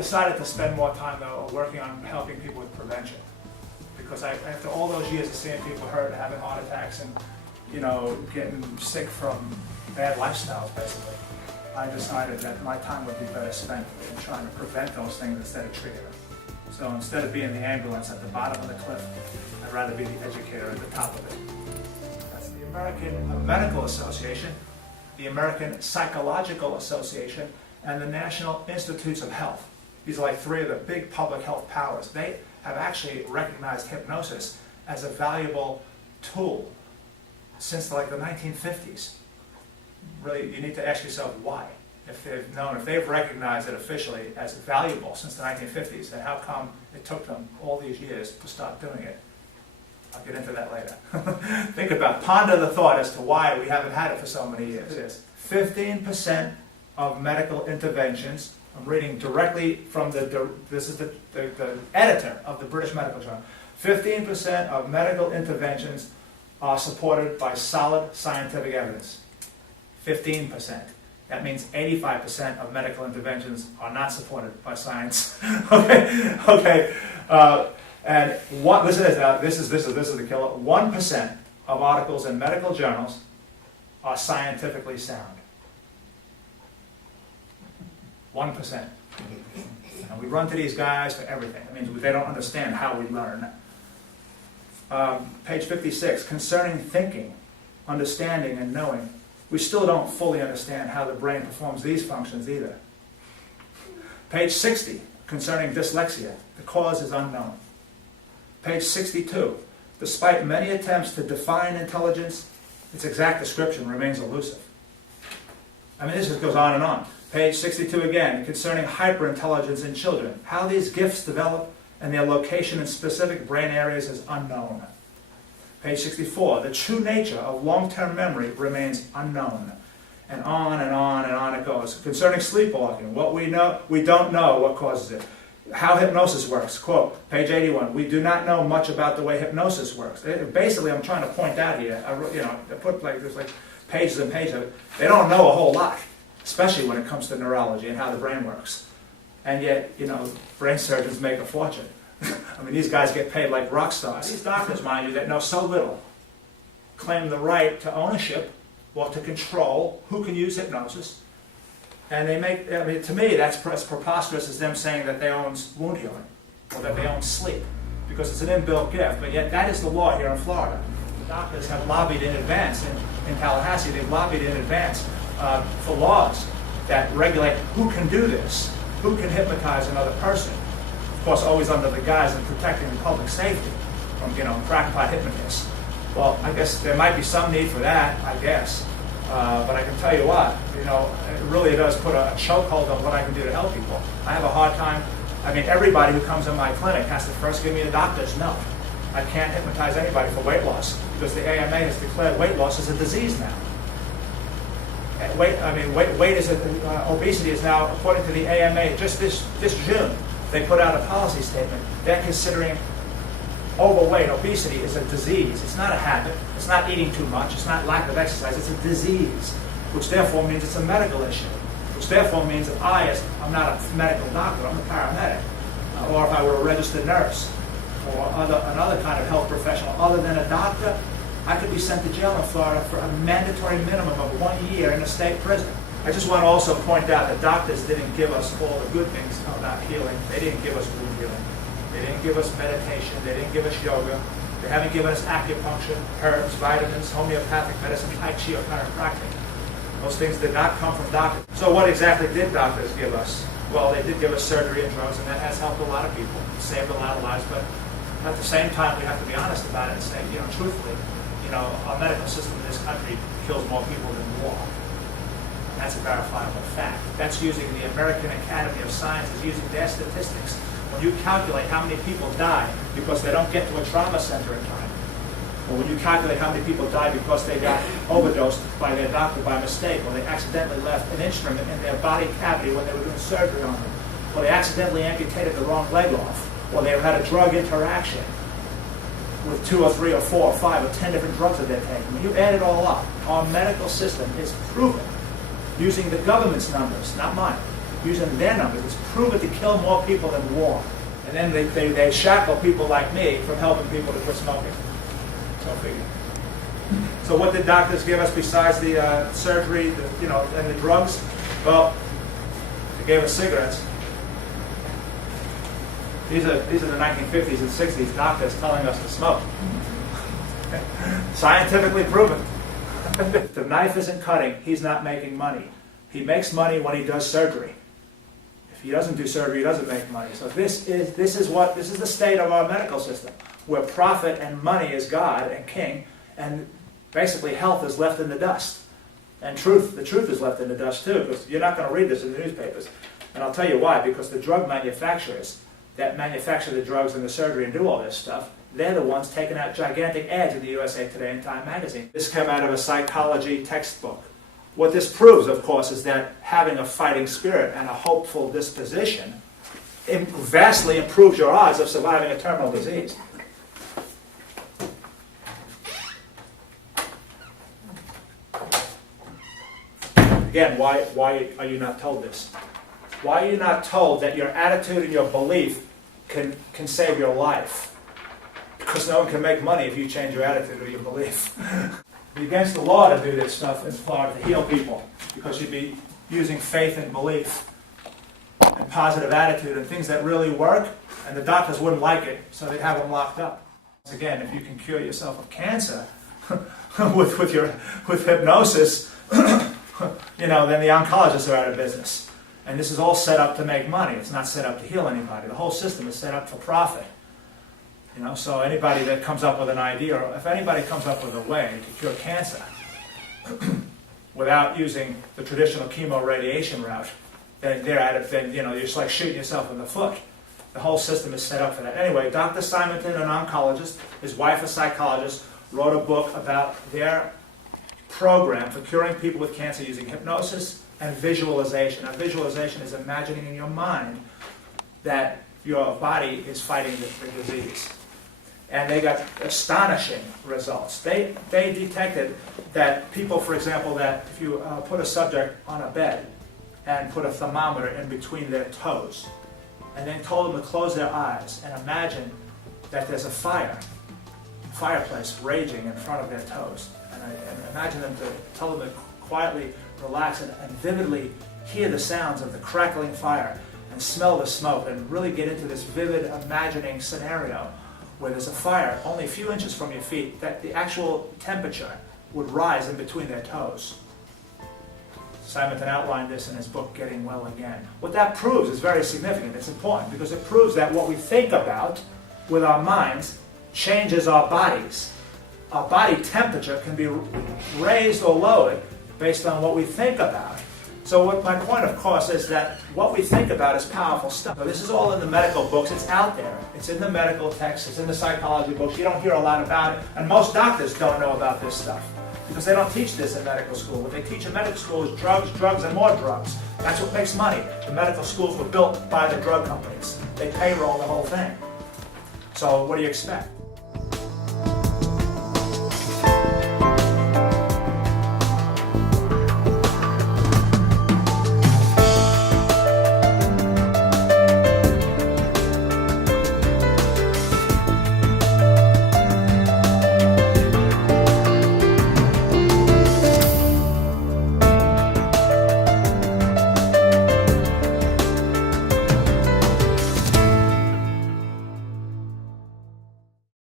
decided to spend more time, though, working on helping people with prevention. Because after all those years of seeing people hurt, having heart attacks, and getting sick from bad lifestyles, basically, I decided that my time would be better spent in trying to prevent those things instead of treating them. So instead of being the ambulance at the bottom of the cliff, I'd rather be the educator at the top of it. That's the American Medical Association, the American Psychological Association, and the National Institutes of Health. These are like three of the big public health powers. They have actually recognized hypnosis as a valuable tool since like the 1950s. Really, you need to ask yourself why. If they've recognized it officially as valuable since the 1950s, then how come it took them all these years to start doing it? I'll get into that later. Ponder the thought as to why we haven't had it for so many years. 15% of medical interventions, I'm reading directly from this is the editor of the British Medical Journal, 15% of medical interventions are supported by solid scientific evidence. 15%. That means 85% of medical interventions are not supported by science. Okay. And listen to this. Now, this is the killer. 1% of articles in medical journals are scientifically sound. 1%. And we run to these guys for everything. It means they don't understand how we learn. Page 56. Concerning thinking, understanding, and knowing, we still don't fully understand how the brain performs these functions either. Page 60, concerning dyslexia, the cause is unknown. Page 62, despite many attempts to define intelligence, its exact description remains elusive. I mean, this just goes on and on. Page 62 again, concerning hyperintelligence in children, how these gifts develop and their location in specific brain areas is unknown. Page 64, the true nature of long-term memory remains unknown. And on and on and on it goes. Concerning sleepwalking, what we know, we don't know what causes it. How hypnosis works, quote, page 81, we do not know much about the way hypnosis works. Basically, I'm trying to point out here, I put there's pages and pages of it. They don't know a whole lot, especially when it comes to neurology and how the brain works. And yet, brain surgeons make a fortune. I mean, these guys get paid like rock stars. These doctors, mind you, that know so little, claim the right to ownership or to control who can use hypnosis. And they make, to me, that's as preposterous as them saying that they own wound healing or that they own sleep, because it's an inbuilt gift. But yet that is the law here in Florida. The doctors have lobbied in advance in Tallahassee. They've lobbied in advance for laws that regulate who can do this, who can hypnotize another person. Of course, always under the guise of protecting public safety from, crackpot hypnotists. Well, I guess there might be some need for that, I guess. But I can tell you what, it really does put a chokehold on what I can do to help people. I have a hard time. I mean, everybody who comes in my clinic has to first give me a doctor's note. I can't hypnotize anybody for weight loss because the AMA has declared weight loss as a disease now. Obesity is now, according to the AMA, just this June, they put out a policy statement. They're considering overweight, obesity is a disease. It's not a habit. It's not eating too much. It's not lack of exercise. It's a disease, which therefore means it's a medical issue, which therefore means that I'm not a medical doctor, I'm a paramedic, or if I were a registered nurse, or another kind of health professional other than a doctor, I could be sent to jail in Florida for a mandatory minimum of 1 year in a state prison. I just want to also point out that doctors didn't give us all the good things about healing. They didn't give us wound healing. They didn't give us meditation. They didn't give us yoga. They haven't given us acupuncture, herbs, vitamins, homeopathic medicine, Tai Chi, or chiropractic. Those things did not come from doctors. So what exactly did doctors give us? Well, they did give us surgery and drugs, and that has helped a lot of people, saved a lot of lives. But at the same time, we have to be honest about it and say, truthfully, our medical system in this country kills more people than war. That's a verifiable fact. That's using the American Academy of Sciences, using their statistics. When you calculate how many people die because they don't get to a trauma center in time, or when you calculate how many people die because they got overdosed by their doctor by mistake, or they accidentally left an instrument in their body cavity when they were doing surgery on them, or they accidentally amputated the wrong leg off, or they had a drug interaction with 2 or 3 or 4 or 5 or 10 different drugs that they're taking. When you add it all up, our medical system is proven, using the government's numbers, not mine, using their numbers. It's proven to kill more people than war. And then they shackle people like me from helping people to quit smoking. So figure. So what did doctors give us besides the surgery, and the drugs? Well, they gave us cigarettes. These are the 1950s and 60s doctors telling us to smoke. Scientifically proven. If the knife isn't cutting, he's not making money. He makes money when he does surgery. If he doesn't do surgery, he doesn't make money. So this is the state of our medical system, where profit and money is God and king, and basically health is left in the dust. And the truth is left in the dust too, because you're not going to read this in the newspapers. And I'll tell you why, because the drug manufacturers that manufacture the drugs and the surgery and do all this stuff, they're the ones taking out gigantic ads in the USA Today and Time magazine. This came out of a psychology textbook. What this proves, of course, is that having a fighting spirit and a hopeful disposition vastly improves your odds of surviving a terminal disease. Again, why are you not told this? Why are you not told that your attitude and your belief can save your life? Because no one can make money if you change your attitude or your belief. It'd be against the law to do this stuff in Florida, to heal people, because you'd be using faith and belief and positive attitude and things that really work, and the doctors wouldn't like it, so they'd have them locked up. Once again, if you can cure yourself of cancer with hypnosis, then the oncologists are out of business. And this is all set up to make money. It's not set up to heal anybody. The whole system is set up for profit. So anybody that comes up with an idea, or if anybody comes up with a way to cure cancer without using the traditional chemo radiation route, then they're at it. Then you're just like shooting yourself in the foot. The whole system is set up for that. Anyway, Dr. Simonton, an oncologist, his wife, a psychologist, wrote a book about their program for curing people with cancer using hypnosis and visualization. Now, visualization is imagining in your mind that your body is fighting the disease. And they got astonishing results. They detected that people, for example, that if you put a subject on a bed and put a thermometer in between their toes, and then told them to close their eyes and imagine that there's a fireplace raging in front of their toes, and imagine them to tell them to quietly relax and vividly hear the sounds of the crackling fire and smell the smoke and really get into this vivid imagining scenario where there's a fire only a few inches from your feet, that the actual temperature would rise in between their toes. Simonton outlined this in his book, Getting Well Again. What that proves is very significant. It's important because it proves that what we think about with our minds changes our bodies. Our body temperature can be raised or lowered based on what we think about. So my point, of course, is that what we think about is powerful stuff. So this is all in the medical books. It's out there. It's in the medical texts. It's in the psychology books. You don't hear a lot about it. And most doctors don't know about this stuff because they don't teach this in medical school. What they teach in medical school is drugs, drugs, and more drugs. That's what makes money. The medical schools were built by the drug companies. They payroll the whole thing. So what do you expect?